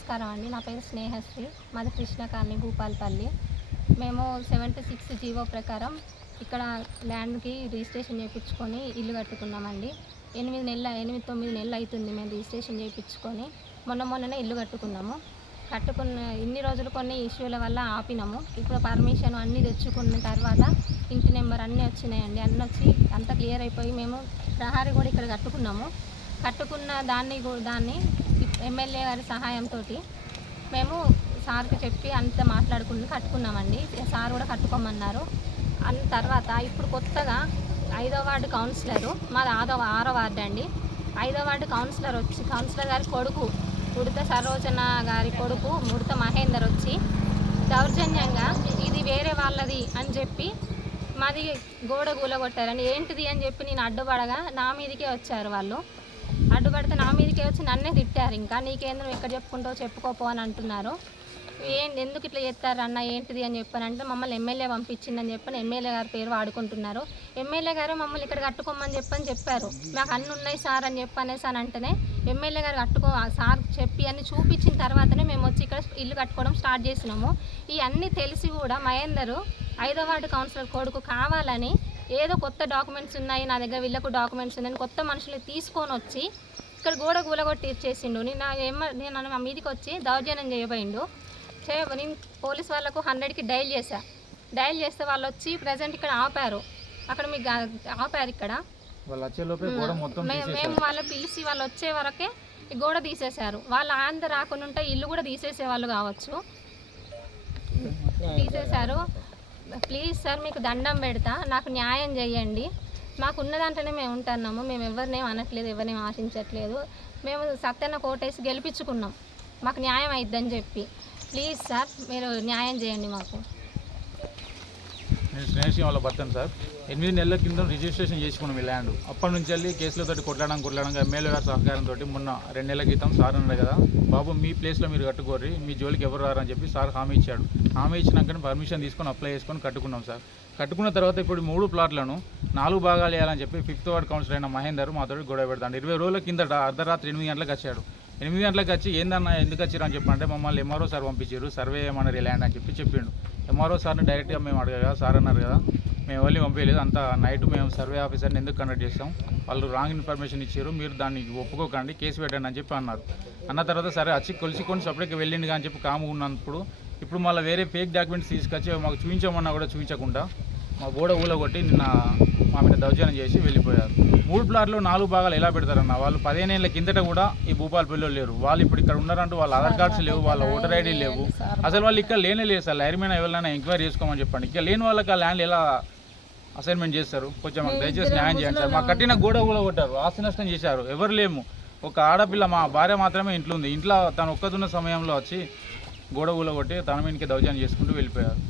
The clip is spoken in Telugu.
నమస్కారం అండి. నా పేరు స్నేహశ్రీ. మాది కృష్ణకాలనీ భూపాల్పల్లి. మేము సెవెంటీ సిక్స్ జీవో ప్రకారం ఇక్కడ ల్యాండ్కి రిజిస్ట్రేషన్ చేయించుకొని ఇల్లు కట్టుకున్నామండి. ఎనిమిది నెలల ఎనిమిది తొమ్మిది నెలలు అవుతుంది మేము రిజిస్ట్రేషన్ చేయించుకొని మొన్న మొన్ననే ఇల్లు కట్టుకున్నాము. కట్టుకున్న ఇన్ని రోజులు కొన్ని ఇష్యూల వల్ల ఆపినాము. ఇప్పుడు పర్మిషన్ అన్నీ తెచ్చుకున్న తర్వాత ఇంటి నెంబర్ అన్నీ వచ్చినాయండి. అన్నీ వచ్చి అంతా క్లియర్ అయిపోయి మేము ప్రహారీ కూడా ఇక్కడ కట్టుకున్నాము. కట్టుకున్న దాన్ని దాన్ని ఎమ్మెల్యే గారి సహాయంతో మేము సార్కి చెప్పి అంత మాట్లాడుకుని కట్టుకున్నామండి. సార్ కూడా కట్టుకోమన్నారు. అన్న తర్వాత ఇప్పుడు కొత్తగా ఐదో వార్డు కౌన్సిలరు మాది ఆదో ఆరో వార్డు అండి ఐదో వార్డు కౌన్సిలర్ వచ్చి కౌన్సిలర్ గారి కొడుకు ఉడత సరోజన గారి కొడుకు ముడత మహేందర్ వచ్చి దౌర్జన్యంగా ఇది వేరే వాళ్ళది అని చెప్పి మాది గోడ కూలగొట్టారని ఏంటిది అని చెప్పి నేను అడ్డుపడగా నా మీదకే వచ్చారు వాళ్ళు. అడ్డుపడితే నా మీదకే వచ్చి నన్నే తిట్టారు. ఇంకా నీకేంద్రం ఎక్కడ చెప్పుకుంటావు చెప్పుకోపో అని అంటున్నారు. ఏంటి ఎందుకు ఇట్లా చేస్తారు అన్న ఏంటిది అని చెప్పానంటే మమ్మల్ని ఎమ్మెల్యే పంపించిందని చెప్పని ఎమ్మెల్యే గారి పేరు వాడుకుంటున్నారు. ఎమ్మెల్యే గారు మమ్మల్ని ఇక్కడ కట్టుకోమని చెప్పని చెప్పారు. మాకు అన్ని ఉన్నాయి సార్ అని చెప్పనేసి అని అంటేనే ఎమ్మెల్యే గారు కట్టుకో సార్ చెప్పి అని చూపించిన తర్వాతనే మేము వచ్చి ఇక్కడ ఇల్లు కట్టుకోవడం స్టార్ట్ చేసినాము. ఈ అన్నీ తెలిసి కూడా మహేందరు ఐదో వార్డు కౌన్సిలర్ కొడుకు కావాలని ఏదో కొత్త డాక్యుమెంట్స్ ఉన్నాయి నా దగ్గర వీళ్ళకు డాక్యుమెంట్స్ ఉన్నాయని కొత్త మనుషులు తీసుకొని వచ్చి ఇక్కడ గోడ కూలగొట్టి ఇచ్చేసిండు. నేను ఏమ నేను మా మీదకి వచ్చి దౌర్జన్యం చేయబోయిండు. చే నేను పోలీస్ వాళ్ళకు హండ్రెడ్కి డైల్ చేశా. డైల్ చేస్తే వాళ్ళు వచ్చి ప్రజెంట్ ఇక్కడ ఆపారు. అక్కడ మీకు ఆపారు ఇక్కడ. మేము. వాళ్ళు పిలిచి వాళ్ళు వచ్చే వరకే ఈ గోడ తీసేశారు. వాళ్ళు ఆంధ్ర రాకుండా ఉంటే ఇల్లు కూడా తీసేసే వాళ్ళు కావచ్చు తీసేశారు. ప్లీజ్ సార్ మీకు దండం పెడతా. నాకు న్యాయం చేయండి మాకు ఉన్న దాంట్లోనే మేము ఉంటున్నాము. మేము ఎవరినేం అనట్లేదు ఎవరినేం ఆశించట్లేదు. మేము సత్యన్న కోటేసి గెలిపించుకున్నాం. మాకు న్యాయం అయిద్దని చెప్పి. ప్లీజ్ సార్ మీరు న్యాయం చేయండి మాకు. నేను స్నేహితులు వాళ్ళ భర్తను సార్. ఎనిమిది నెలల కింద రిజిస్ట్రేషన్ చేసుకున్నాం ఈ ల్యాండ్. అప్పటి నుంచి వెళ్ళి కేసులతో కొట్లాడడం కొట్లాడడం ఎమ్మెల్యే గారి సహకారంతో మొన్న రెండు నెలల క్రితం సార్ అన్నాడు కదా బాబు మీ ప్లేస్లో మీరు కట్టుకోర్రి మీ జోలికి ఎవరు రారని చెప్పి సార్ హామీ ఇచ్చాడు. హామీ ఇచ్చినాకనే పర్మిషన్ తీసుకొని అప్లై చేసుకొని కట్టుకున్నాం సార్. కట్టుకున్న తర్వాత ఇప్పుడు మూడు ప్లాట్లను నాలుగు భాగాలు వేయాలని చెప్పి ఫిఫ్త్ వార్డ్ కౌన్సిలర్ అయిన మహేందర్ మాతో గొడవ పెడతాడు. ఇరవై రోజుల కిందట అర్ధరాత్రి ఎనిమిది గంటలకు వచ్చాడు. ఎనిమిది గంటలకు వచ్చి ఏందన్నా ఎందుకు వచ్చారు అని చెప్పంటే మమ్మల్ని ఎంఆర్ఓ సార్ పంపించారు సర్వే ఏమన్నారు ఈ ల్యాండ్ అని చెప్పి చెప్పిండు. ఎంఆర్ఓ సార్ని డైరెక్ట్గా మేము కదా సార్ అన్నారు కదా. మేము ఓన్లీ పంపించలేదు అంత నైట్ మేము సర్వే ఆఫీసర్ని ఎందుకు కండక్ట్ చేస్తాం? వాళ్ళు రాంగ్ ఇన్ఫర్మేషన్ ఇచ్చారు. మీరు దాన్ని ఒప్పుకోకండి కేసు పెట్టండి అని చెప్పి అన్నారు. అన్న తర్వాత సరే వచ్చి కొలిసి సపరేట్గా వెళ్ళిండు అని చెప్పి కాము ఉన్నప్పుడు ఇప్పుడు మళ్ళీ వేరే ఫేక్ డాక్యుమెంట్స్ తీసుకొచ్చి మాకు చూపించమన్నా కూడా చూపించకుండా మా గోడ ఊలగొట్టి నిన్న మా మీద దౌర్జన్యం చేసి వెళ్ళిపోయారు. మూడు ప్లాట్లు నాలుగు భాగాలు ఎలా పెడతారన్న వాళ్ళు పదిహేను ఏళ్ళ కిందట కూడా ఈ భూపాలపల్లిలో లేరు. వాళ్ళు ఇప్పుడు ఇక్కడ ఉన్నారంటూ వాళ్ళ ఆధార్ కార్డ్స్ లేవు వాళ్ళ ఓటర్ ఐడి లేవు. అసలు వాళ్ళు ఇక్కడ లేనే లేదు సార్. లైర్మైన ఎవరైనా ఎంక్వైరీ చేసుకోమని చెప్పండి. ఇక్కడ లేని వాళ్ళకి ఆ ల్యాండ్ ఎలా అసైన్మెంట్ చేస్తారు? కొంచెం మాకు దయచేసి న్యాయం చేయండి సార్. మా కట్టిన గోడ కూడా కొట్టారు ఆస్తి నష్టం చేశారు. ఎవరు లేము. ఒక ఆడపిల్ల మా భార్య మాత్రమే ఇంట్లో ఉంది. ఇంట్లో తను ఒక్కతున్న సమయంలో వచ్చి గోడ ఊల కొట్టి తన మీదకి దౌర్జన్యం చేసుకుంటూ వెళ్ళిపోయారు.